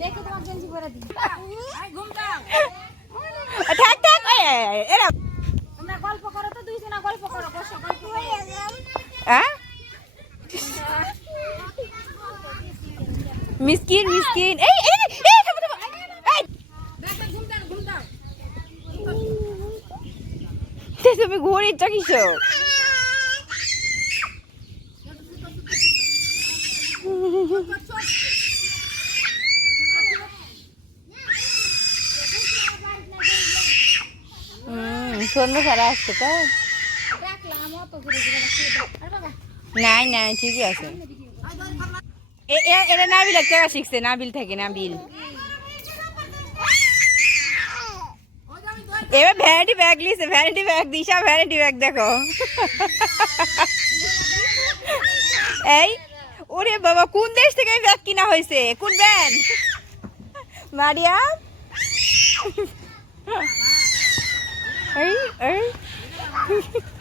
দেখে তোমার গেঞ্জি পরে দিই থাক থাক এই, এই, এই, এরা তোমরা গল্প করো তো দুইজনা গল্প করো বসো গল্প হ্যাঁ মিসকিন মিসকিন এই এই এই থামো থামো এই তে তুমি ঘুরে চাকিছো হুম সন্ধ্যা সারা আসছে তো রাখলাম অত করে দিলাম আরে নাই নাই, ঠিকই আছে। এটা নাবিল একটা শিখছে, নাবিল থেকে নাবিল। এবার ভ্যানিটি ব্যাগ লিছে vanity bag Disha vanity bag দেখো। এই, ওরে বাবা, কোন দেশ থেকে ব্যাগ কিনা হয়েছে? কোন ব্র্যান্ড মারিয়াম? এই এই